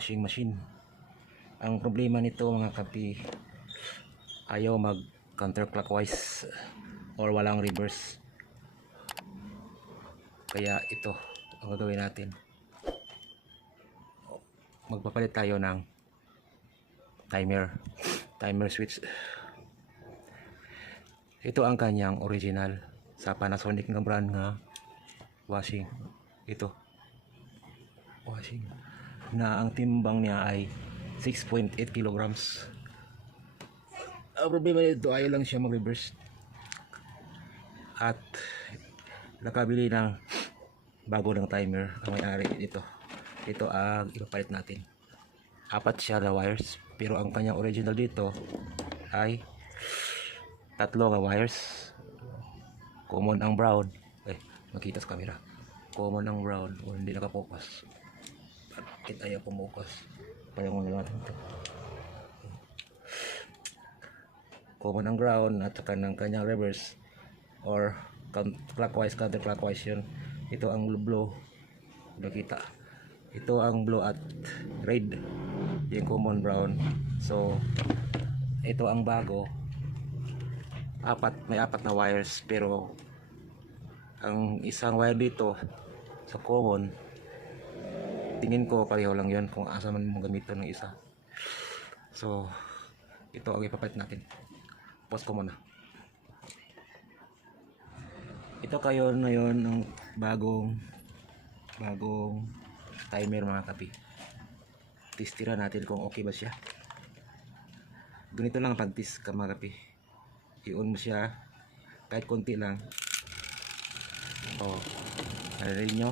washing machine. Ang problema nito mga kapi, ayaw mag counterclockwise or walang reverse. Kaya ito ang gagawin natin. Magpapalit tayo ng timer switch. Ito ang kanyang original sa Panasonic nga brand nga washing. Ito washing na ang timbang niya ay 6.8 kilograms. Ang problema nito, ayaw lang siya mag-reverse. At nakabili ng bago ng timer ang may-ari dito. Ito ang ipapalit natin. 4 siya na wires, pero ang kanyang original dito ay 3 nga wires. Common ang brown. Makita sa camera. Common ang brown. O hindi nakapokus. Bakit ayaw pumukus? Payong mga natin ito. Common ang ground at saka ng kanyang reverse or clockwise, counterclockwise yun. Ito ang blue. Nakita. Ito ang blue at red. Yung common brown. So, ito ang bago. May apat na wires, pero ang isang wire dito sa common, tingin ko pareho lang yun kung asa man mo gamitin ng isa. So ito ang ipapalit natin. Pause ko muna. Ito kayo na yun ang bagong timer mga kapi. Testira natin kung okay ba siya. Ganito lang pag-test ka mga kapi. I-on mo siya kahit konti lang. Narinig nyo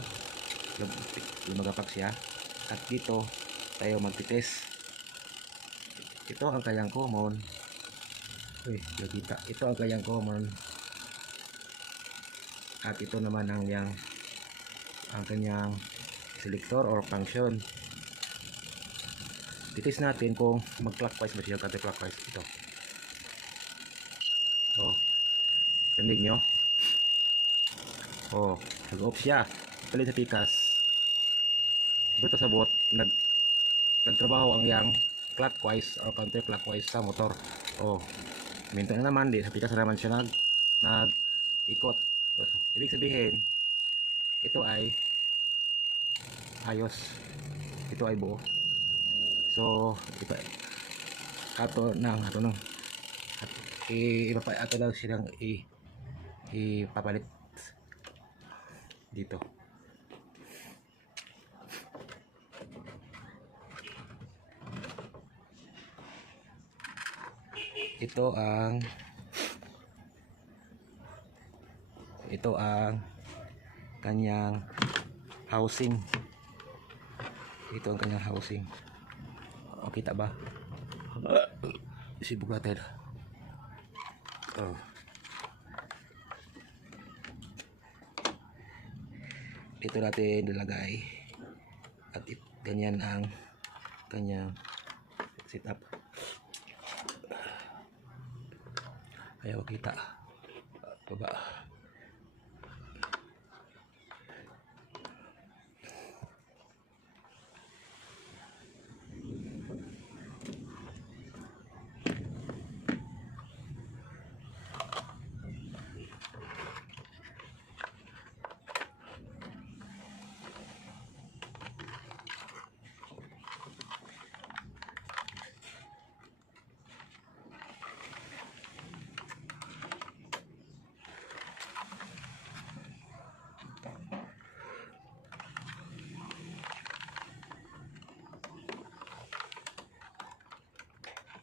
lumagapak siya. At dito tayo magtitest. Ito ang kanyang common. Nakita. Ito ang kanyang common. At ito naman ang kanyang selector or function. Titest natin kung mag-clockwise ba siya, counterclockwise. Ito. Narinig nyo? Nag-off siya. Palit sa pikas. Dito sa bot, nagtrabaho ang yang clockwise o counterclockwise sa motor. Minto na naman, di sa pikas na naman siya nag-ikot. Ibig sabihin, ito ay ayos. Ito ay buo. So, ato nang ato lang silang ipapalit dito. Ito ang kanyang housing. Ito ang kanyang housing. Kita ba? Sibuk natin. Ito natin nilagay. At ganyan ang kanyang setup. Ayaw kita. Baba.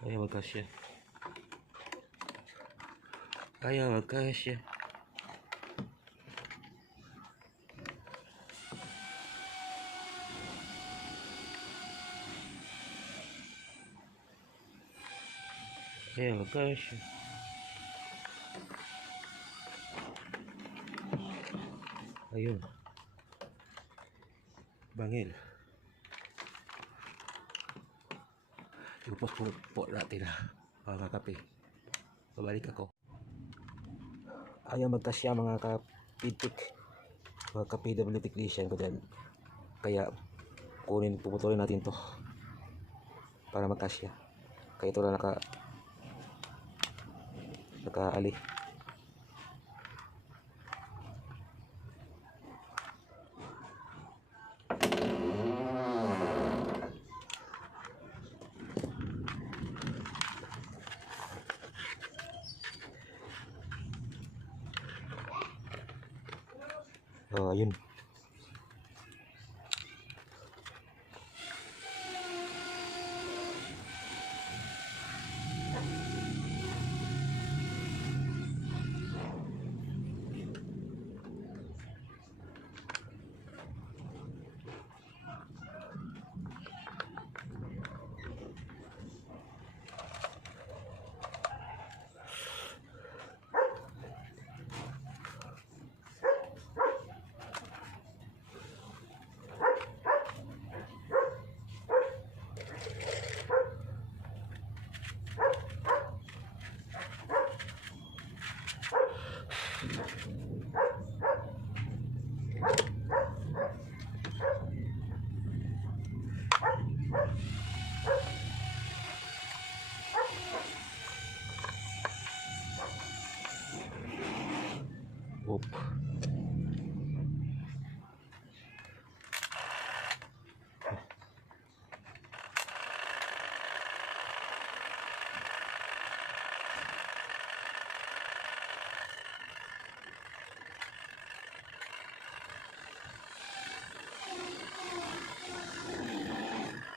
Ayaw magkasya. Ayaw magkasya. Ayaw magkasya. Ayun. Bangil. Lupos po natin mga kape. Babalik ako. Ayaw magkasya mga kapitik, mga ka-PW technician ko din. Kaya puputulin natin to. para magkasya. Kaya ito lang nakaali. Oh, ayun. Oop.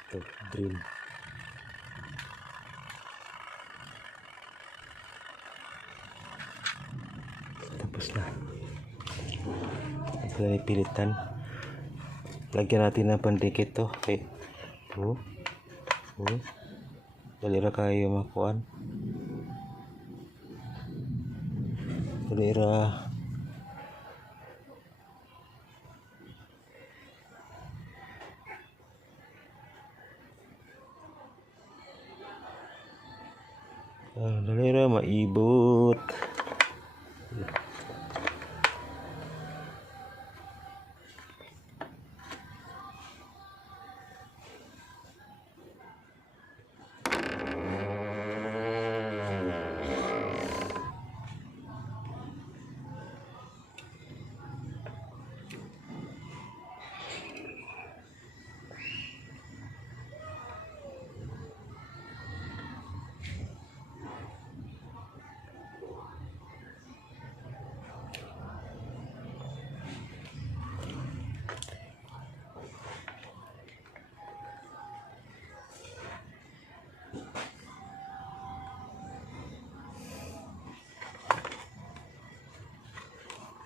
Ito, drill. Tapos na. Ito na pilitan. Lagyan natin ng pandikit to. Okay. Dalira kayo makuan. Dalira. Dalira maibot.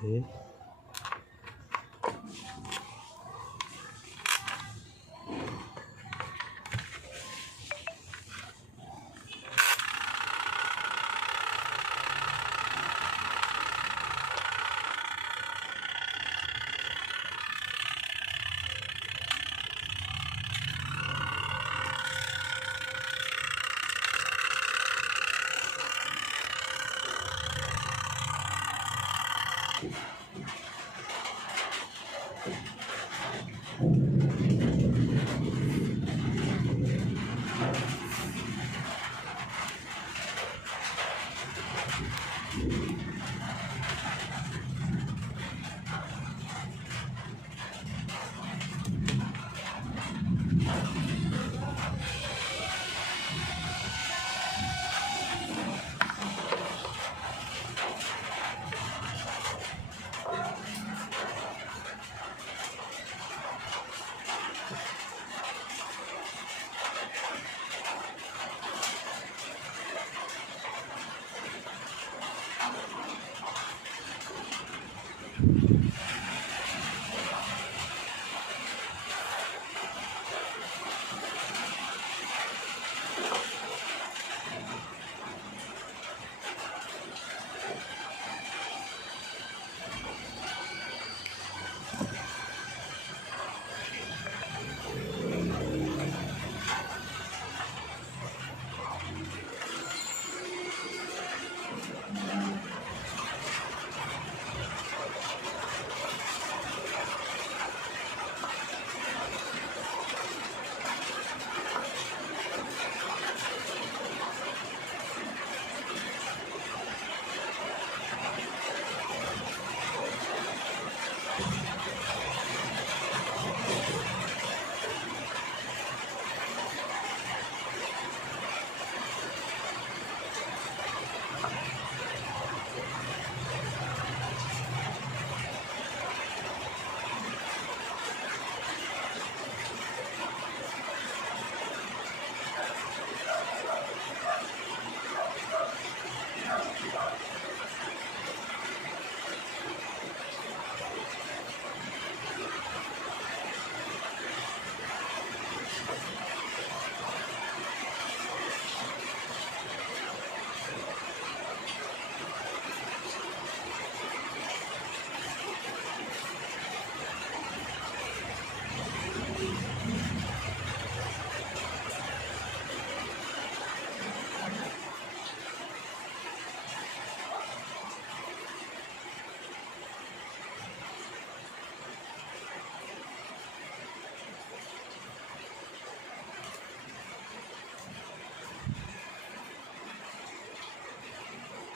Okay.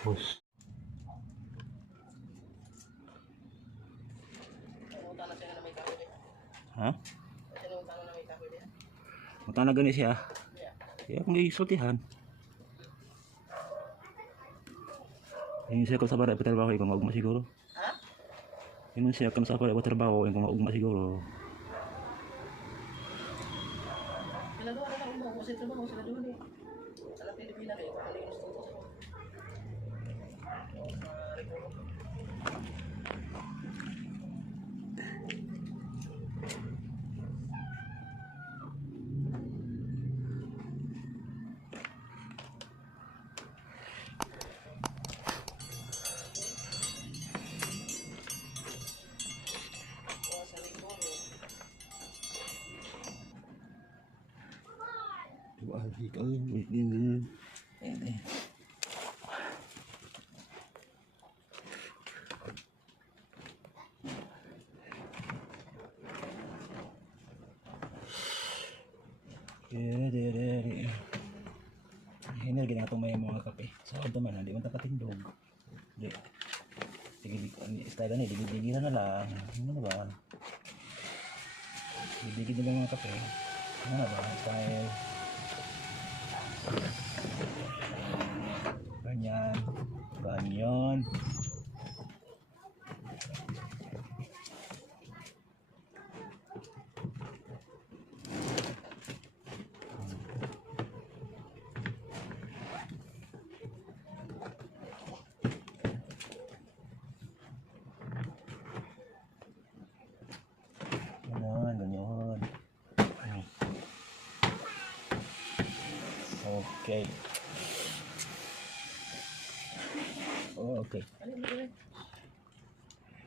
Tapos, ha? Mata na gani siya. Kaya kung isultihan. Yung siya kung sa baray patrabaho, kung maugma siguro. Ha? Yung siya kung sa baray patrabaho, kung maugma siguro. Sila doon na lang mo, kasi trabaho sila doon eh. Alam Pilipina kayo, kung ano yung gusto ko. Hindi lagi na itong may mga kape. Sa so, man, hindi man takatindog. Hindi. Sige, style na, digilan na lang. Ano na ba? Bibigyan nila mga kape. Ano na ba? Style. Ganyan. Ganyan. Ganyan. Okay. Oh, okay.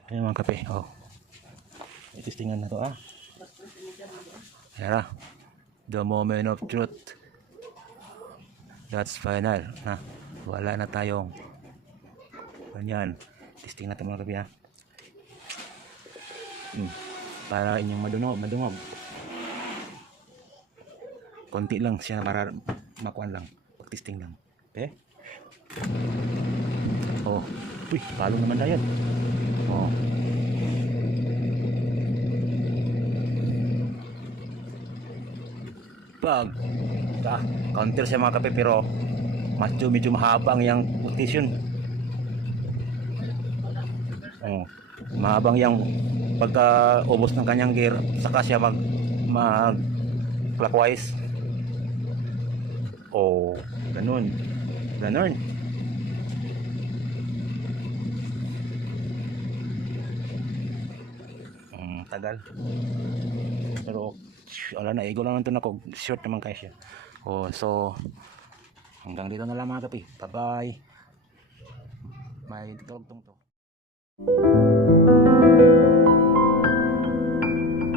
Ayan mga kape. Oh. Itistingan na to ah. Ayan na. The moment of truth. That's final. Ha? Wala na tayong ganyan. Testing natin mga kape ha. Para inyong madungog. Konti lang siya para makuan lang. Pag-testing lang. Okay? Oh. Uy, palong naman na yan. Oh. Pag counter siya mga kape pero medyo mahabang yung position. Oh. Mahabang yung pagka ubos ng kanyang gear saka siya mag clockwise. Oh, ganun. Tagal. Pero wala na, igo lang ito na ko. Short naman kayo siya. Oh, so hanggang dito na lang mga kape. Bye bye. May tugtong to.